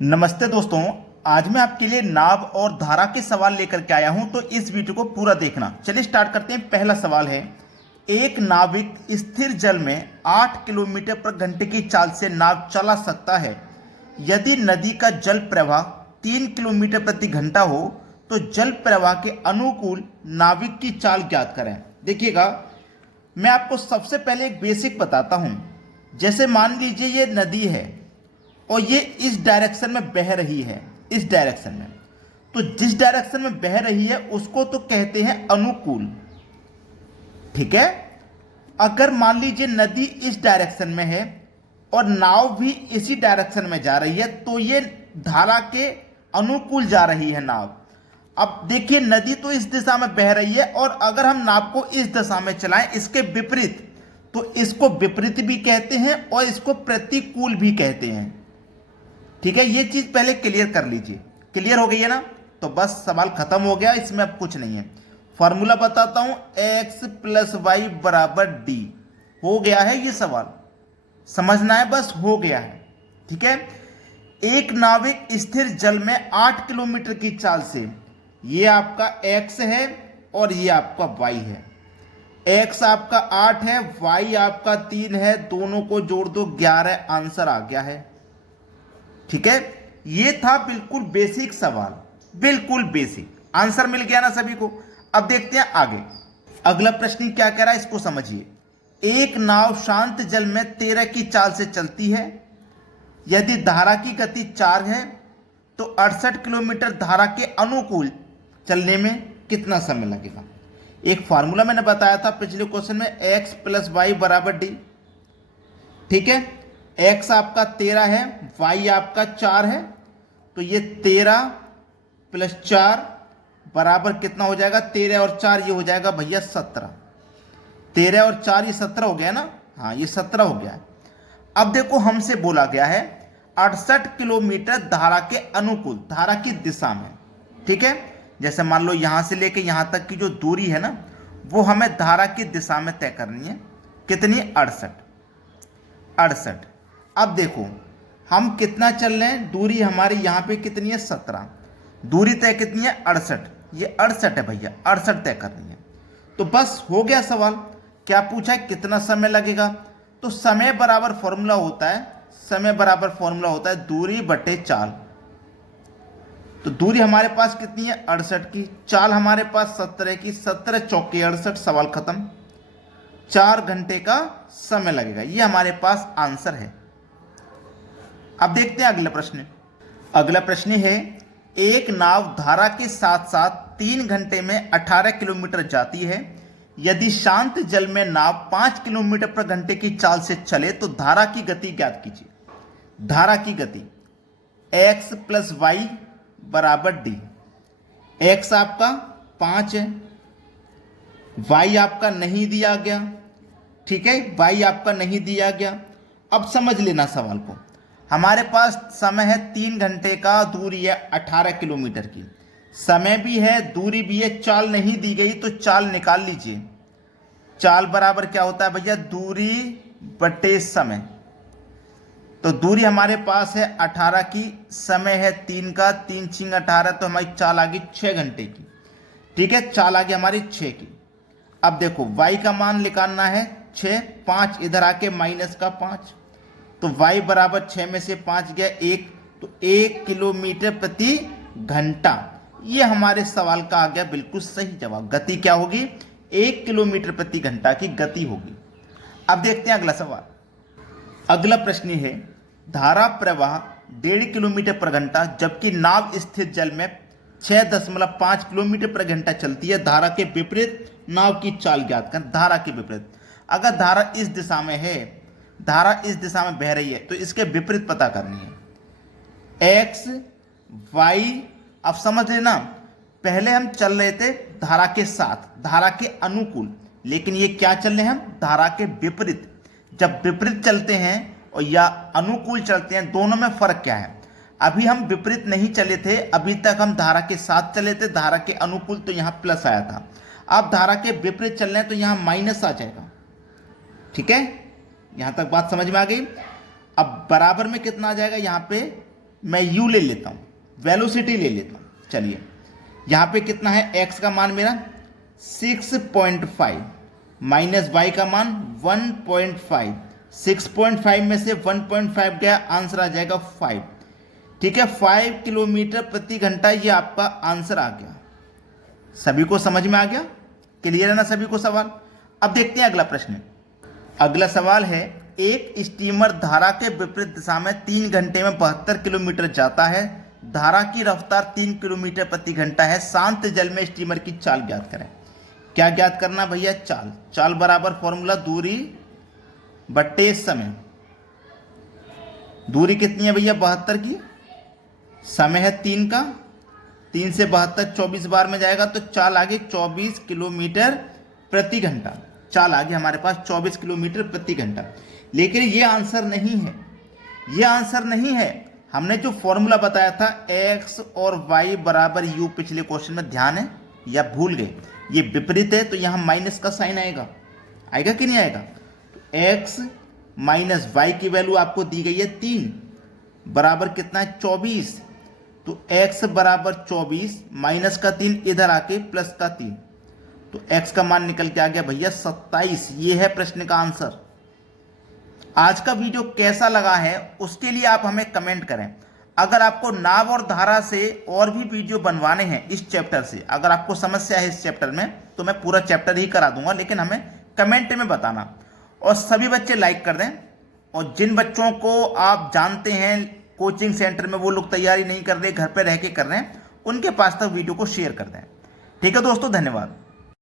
नमस्ते दोस्तों। आज मैं आपके लिए नाव और धारा के सवाल लेकर के आया हूं, तो इस वीडियो को पूरा देखना। चलिए स्टार्ट करते हैं। पहला सवाल है, एक नाविक स्थिर जल में 8 किलोमीटर प्रति घंटे की चाल से नाव चला सकता है। यदि नदी का जल प्रवाह 3 किलोमीटर प्रति घंटा हो तो जल प्रवाह के अनुकूल नाविक की चाल ज्ञात करें। देखिएगा, मैं आपको सबसे पहले एक बेसिक बताता हूं। जैसे मान लीजिए ये नदी है और ये इस डायरेक्शन में बह रही है, इस डायरेक्शन में। तो जिस डायरेक्शन में बह रही है उसको तो कहते हैं अनुकूल। ठीक है। अगर मान लीजिए नदी इस डायरेक्शन में है और नाव भी इसी डायरेक्शन में जा रही है तो ये धारा के अनुकूल जा रही है नाव। अब देखिए, नदी तो इस दिशा में बह रही है और अगर हम नाव को इस दिशा में चलाएं इसके विपरीत, तो इसको विपरीत भी कहते हैं और इसको प्रतिकूल भी कहते हैं। ठीक है, ये चीज पहले क्लियर कर लीजिए। क्लियर हो गई है ना? तो बस सवाल खत्म हो गया, इसमें अब कुछ नहीं है। फॉर्मूला बताता हूं, x प्लस वाई बराबर डी। हो गया है ये सवाल, समझना है, बस हो गया है। ठीक है। एक नाविक स्थिर जल में 8 किलोमीटर की चाल से, ये आपका x है और ये आपका y है। x आपका 8 है, y आपका 3 है, दोनों को जोड़ दो 11, आंसर आ गया है। ठीक है, ये था बिल्कुल बेसिक सवाल, बिल्कुल बेसिक। आंसर मिल गया ना सभी को? अब देखते हैं आगे। अगला प्रश्न क्या कह रहा है, इसको समझिए। एक नाव शांत जल में 13 की चाल से चलती है। यदि धारा की गति 4 है तो 68 किलोमीटर धारा के अनुकूल चलने में कितना समय लगेगा? एक फार्मूला मैंने बताया था पिछले क्वेश्चन में, x प्लस वाई बराबर डी। ठीक है, x आपका 13 है, y आपका 4 है, तो ये 13 प्लस 4 बराबर कितना हो जाएगा? 13 और 4 ये हो जाएगा भैया 17। 13 और 4 ये 17 हो गया ना? हाँ, ये 17 हो गया है। अब देखो, हमसे बोला गया है 68 किलोमीटर धारा के अनुकूल, धारा की दिशा में। ठीक है, जैसे मान लो यहां से लेके यहां तक की जो दूरी है ना, वो हमें धारा की दिशा में तय करनी है। कितनी? 68। अब देखो, हम कितना चल रहे हैं, दूरी हमारी यहाँ पे कितनी है? 17। दूरी तय कितनी है? 68। ये 68 है भैया, 68 तय करनी है। तो बस हो गया सवाल। क्या पूछा है? कितना समय लगेगा? तो समय बराबर फॉर्मूला होता है, समय बराबर फॉर्मूला होता है दूरी बटे चाल। तो दूरी हमारे पास कितनी है? 68 की। चाल हमारे पास 17 की। 17 चौके 68, सवाल खत्म। 4 घंटे का समय लगेगा, ये हमारे पास आंसर है। अब देखते हैं अगला प्रश्न। अगला प्रश्न है, एक नाव धारा के साथ साथ 3 घंटे में 18 किलोमीटर जाती है। यदि शांत जल में नाव 5 किलोमीटर प्रति घंटे की चाल से चले तो धारा की गति ज्ञात कीजिए। धारा की गति x प्लस वाई बराबर डी। x आपका 5 है, y आपका नहीं दिया गया। ठीक है, y आपका नहीं दिया गया। अब समझ लेना सवाल को। हमारे पास समय है 3 घंटे का, दूरी है 18 किलोमीटर की। समय भी है, दूरी भी है, चाल नहीं दी गई तो चाल निकाल लीजिए। चाल बराबर क्या होता है भैया? दूरी बटे समय। तो दूरी हमारे पास है 18 की, समय है 3 का, 3 छिंग 18, तो हमारी चाल आ गई 6 घंटे की। ठीक है, चाल आ गई हमारी 6 की। अब देखो, y का मान निकालना है 6, 5 इधर आके माइनस का 5, तो y बराबर 6 में से 5 गया 1, तो 1 किलोमीटर प्रति घंटा। ये हमारे सवाल का आ गया बिल्कुल सही जवाब। गति क्या होगी? 1 किलोमीटर प्रति घंटा की गति होगी। अब देखते हैं अगला सवाल। अगला प्रश्न है, धारा प्रवाह 1.5 किलोमीटर प्रति घंटा जबकि नाव स्थिर जल में 6.5 किलोमीटर प्रति घंटा चलती है। धारा के विपरीत नाव की चाल ज्ञात कर। धारा के विपरीत, अगर धारा इस दिशा में है, धारा इस दिशा में बह रही है, तो इसके विपरीत पता करनी है। x y, अब समझ लेना, पहले हम चल रहे थे धारा के साथ, धारा के अनुकूल, लेकिन ये क्या चल रहे हैं हम? धारा के विपरीत। जब विपरीत चलते हैं और या अनुकूल चलते हैं, दोनों में फर्क क्या है? अभी हम विपरीत नहीं चले थे, अभी तक हम धारा के साथ चले थे, धारा के अनुकूल, तो यहाँ प्लस आया था। अब धारा के विपरीत चल रहे हैं तो यहाँ माइनस आ जाएगा। ठीक है, यहां तक बात समझ में आ गई। अब बराबर में कितना आ जाएगा? यहाँ पे मैं u ले लेता हूँ, वेलोसिटी ले लेता हूँ। चलिए यहाँ पे कितना है, x का मान मेरा 6.5 माइनस y का मान 1.5, 6.5 में से 1.5 गया, आंसर आ जाएगा 5। ठीक है, 5 किलोमीटर प्रति घंटा, ये आपका आंसर आ गया। सभी को समझ में आ गया? क्लियर है ना सभी को सवाल? अब देखते हैं अगला प्रश्न। अगला सवाल है, एक स्टीमर धारा के विपरीत दिशा में 3 घंटे में 72 किलोमीटर जाता है। धारा की रफ्तार 3 किलोमीटर प्रति घंटा है। शांत जल में स्टीमर की चाल ज्ञात करें। क्या ज्ञात करना भैया? चाल। चाल बराबर फॉर्मूला दूरी बट्टे समय। दूरी कितनी है भैया? 72 की। समय है 3 का, 3 से 72 24 बार में जाएगा, तो चाल आगे 24 किलोमीटर प्रति घंटा। चाल आगे हमारे पास 24 किलोमीटर प्रति घंटा। लेकिन ये आंसर नहीं है, ये आंसर नहीं है। हमने जो फॉर्मूला बताया था x और y बराबर u, पिछले क्वेश्चन में ध्यान है या भूल गए? ये विपरीत है, तो यहाँ माइनस का साइन आएगा। आएगा कि नहीं आएगा? x माइनस वाई की वैल्यू आपको दी गई है 3, बराबर कितना है? 24। तो x बराबर 24 माइनस का 3 इधर आके प्लस का 3, तो x का मान निकल के आ गया भैया 27। ये है प्रश्न का आंसर। आज का वीडियो कैसा लगा है उसके लिए आप हमें कमेंट करें। अगर आपको नाव और धारा से और भी वीडियो बनवाने हैं इस चैप्टर से, अगर आपको समस्या है इस चैप्टर में, तो मैं पूरा चैप्टर ही करा दूंगा, लेकिन हमें कमेंट में बताना। और सभी बच्चे लाइक कर दें, और जिन बच्चों को आप जानते हैं कोचिंग सेंटर में वो लोग तैयारी नहीं कर रहे, घर पे रह के कर रहे हैं, उनके पास तक वीडियो को शेयर कर दें। ठीक है दोस्तों, धन्यवाद।